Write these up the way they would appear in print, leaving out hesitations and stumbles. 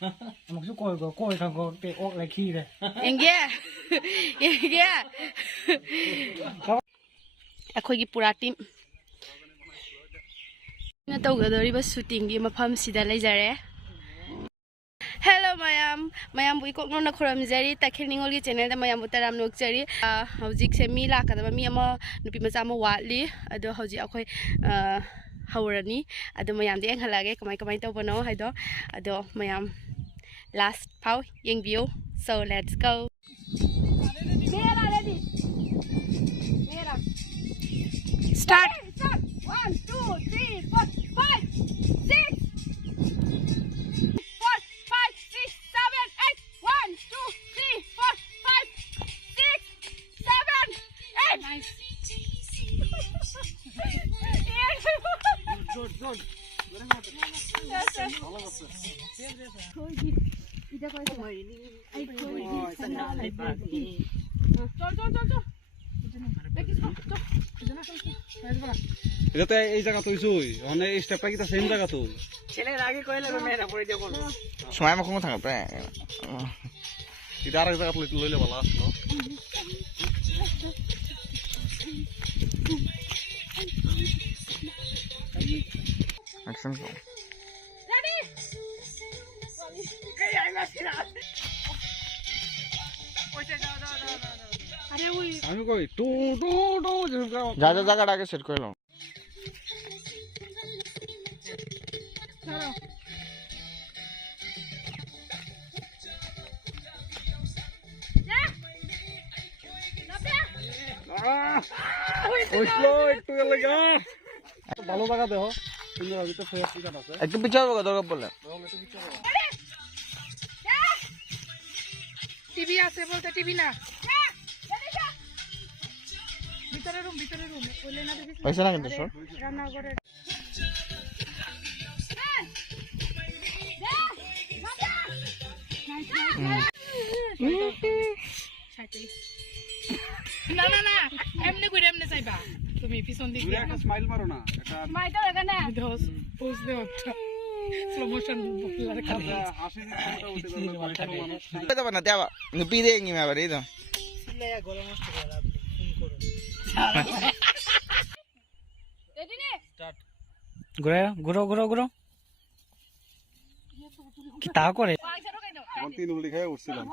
Một số coi thằng con tệ ốc lại khi này. Em kia. Akhoi pura team na tawgadori ba shooting gi mafam sida leijare. Hello mayam bui kokno na khoram jari Takhel Ningol gi channel da mayam utaram nok jari hojik se mi la kada mi ama nupi macha ma watli ado hoji akhoi hawrani ado mayam de enghalage kamai tawbano haido ado mayam last pau yeng view, so let's go. Start. 1, 2, 3, 4, 5, 6, 4, 5, 6, 7, 8. 1, 2, 3, 4, 5, 6, 7, 8. Nice. Good. এটা তো এই জায়গা তুই শুই মানে এই স্টেপটা কি তো সেম জায়গা তুই ছেলের আগে কইলে মেয়েরা পড়ে যাব না সময় আমার কোনো থাকবে এটা আরেক জায়গা লইলে ভালো আসলো অ্যাকশন Ready? আমি কই টু টু টু যা জায়গাটা আগে সেট করে নাও একটু লাগা ভালো জায়গা দেহ সুন্দর হবে তো ফেস ঠিক আছে একটু পিছাও দরকার পড়লে টিভি আছে বলতে টিভি না ভিতরে রুম ওইলে না দেখিস পয়সা না কিন্তু স্যার রান্না করে না এমনি কইরা এমনি চাইবা তুমি পিছন দিকে একটা স্মাইল মারো না এটা মাইটা লাগা না দোস পোজ দে একটা স্লো মোশন বলার খালি হাসি দিতে উঠে গেল পাঁচটা মানুষ পেতে পারে না দেবা নুপি দেঙ্গি মে আবার এই তো সিলায়া গলা নষ্ট করে আপনি ফোন করুন রেডি নে স্টার্ট ঘুরো কি তা করে কোন তিন উল্লি খায় উঠছিলাম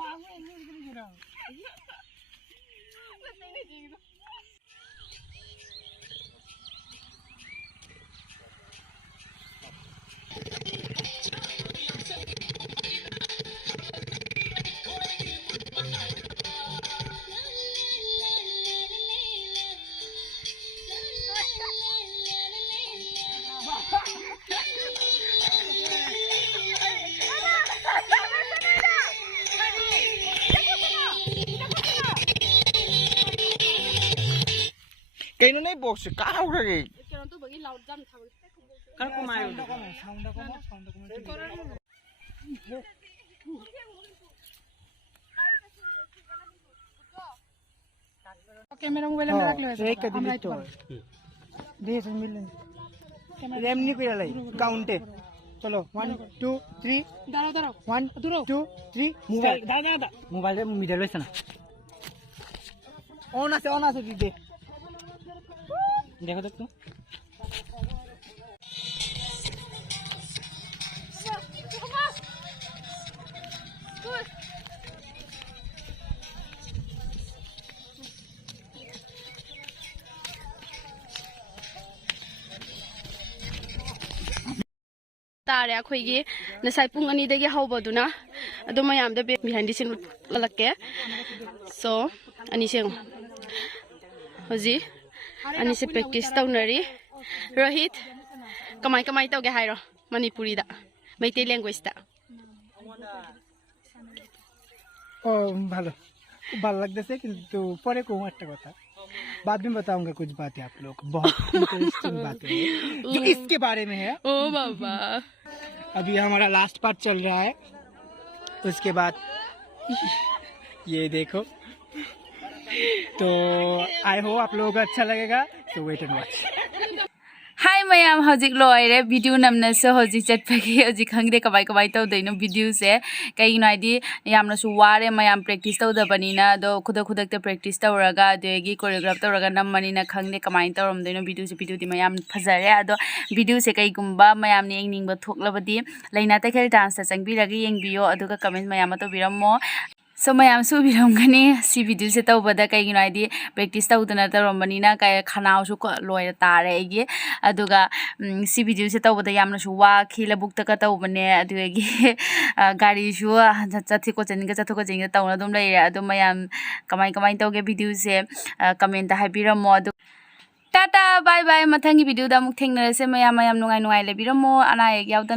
Cái nó nếp buộc sự cao ra kì কার কমায় সাউন্ডটা কম ক্যামেরা মোবাইলে না রাখলে এই কদি তো দেশ মিলন এমনি কইরা লাই কাউন্টে চলো 1 2 3 দাঁড়াও 1 2 3 মোবাইল দাদা মোবাইলে মিডল হইছে না অন আছে দিদি দেখো তো tare akhoi nasai pung ani dagi hawbaduna adu mayam da behind the scene lalakke so ani seng hoji ani se practice tawnari rohit kamai tawge hairo manipuri da meitei language da ও ভালো ভালো লাগতেছে কিন্তু পরে কোন একটা কথা बाद में बताऊंगा कुछ बातें आप लोग बहुत इंटरेस्टिंग बातें जो इसके बारे में है ओ बाबा अभी हमारा लास्ट पार्ट चल रहा है उसके बाद ये देखो तो आई होप आप लोगों को अच्छा लगेगा तो wait and watch Hi mayam hojik loire video namna so hojik chatpagi hojik khangde kabai taw daino video se kai naidi yamna su ware mayam practice taw da banina do khudak te practice tawraga degi choreograph tawraga nammanina khangde kamai tawram daino video di mayam phajare ado video se kai gumba mayam ni engning ba thoklabadi laina takhel dance ta changbiragi yengbiyo aduga comment mayam tabirammo So mayam su biramgani si video se tawbada kai naidi practice tawdana tarambanina kai khanau su ko loira tare igi aduga si video se tawbada yamna su wa khila bukta ka tawbane adugi gari su chathi ko chaninga chatho ko jinga tawna dum leira adu mayam kamai tawge video se comment da habiramo adu Tata bye bye mathangi video da muk thengnarase mayam nungai le biramo ana ek yaudana